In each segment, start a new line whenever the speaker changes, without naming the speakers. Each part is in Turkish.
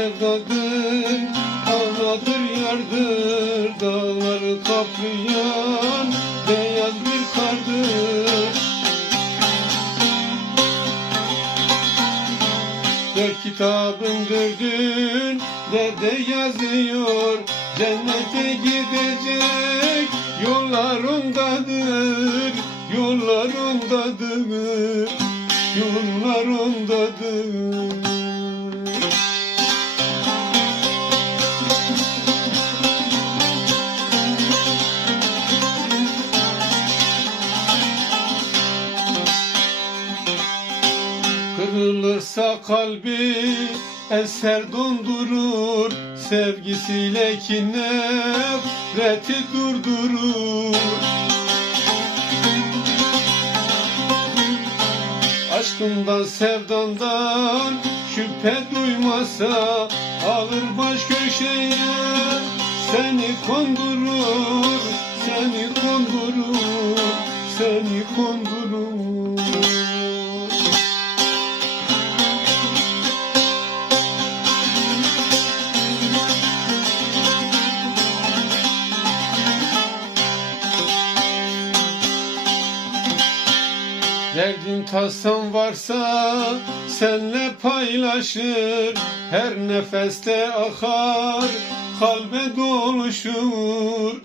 yardır Anadır yardır. Dağları kaplayan Beyaz bir kardır. Dört kitabın dördün de de yazıyor. Cennete gidecek yollar ondadır Yollar ondadır Yollar ondadır Kırılırsa kalbi eser dondurur Sevgisiyle kinefreti durdurur. Aşkından sevdandan şüphe duymasa Alır baş köşeye. Seni kondurur Seni kondurur, seni kondurur Derdin tasan varsa senle paylaşır Her nefeste akar kalbe doluşur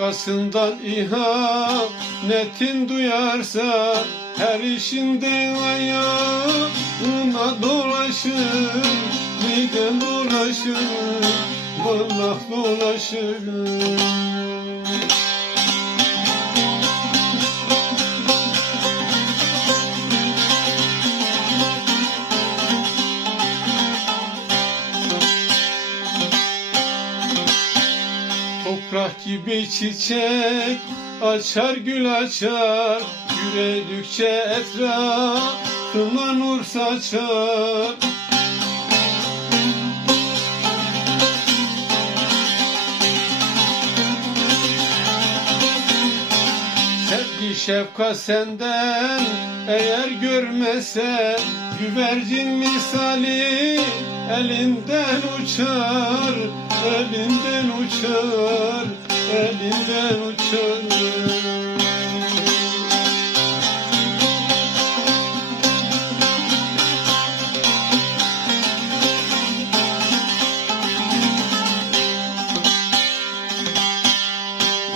Başkasından ihanetin duyarsa Her işinde ayağına dolaşır Miden dolaşır Vallah dolaşır Toprak gibi çiçek açar gül açar. Yürüdükçe etrafına nur saçar. Sevgi şefkat senden eğer görmese Güvercin misali elinden uçar Elinden uçar, elinden uçar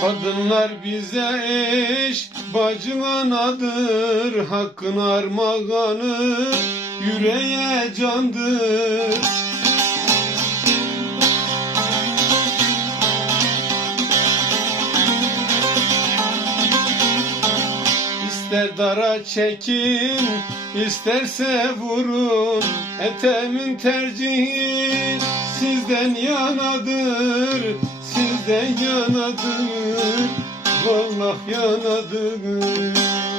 Kadınlar bize eş, bacın anadır, hakkın armağanı yüreğe candır. İster dara çekin, isterse vurun, etemin tercihi sizden yanadır, sizden yanadır, vallah yanadır.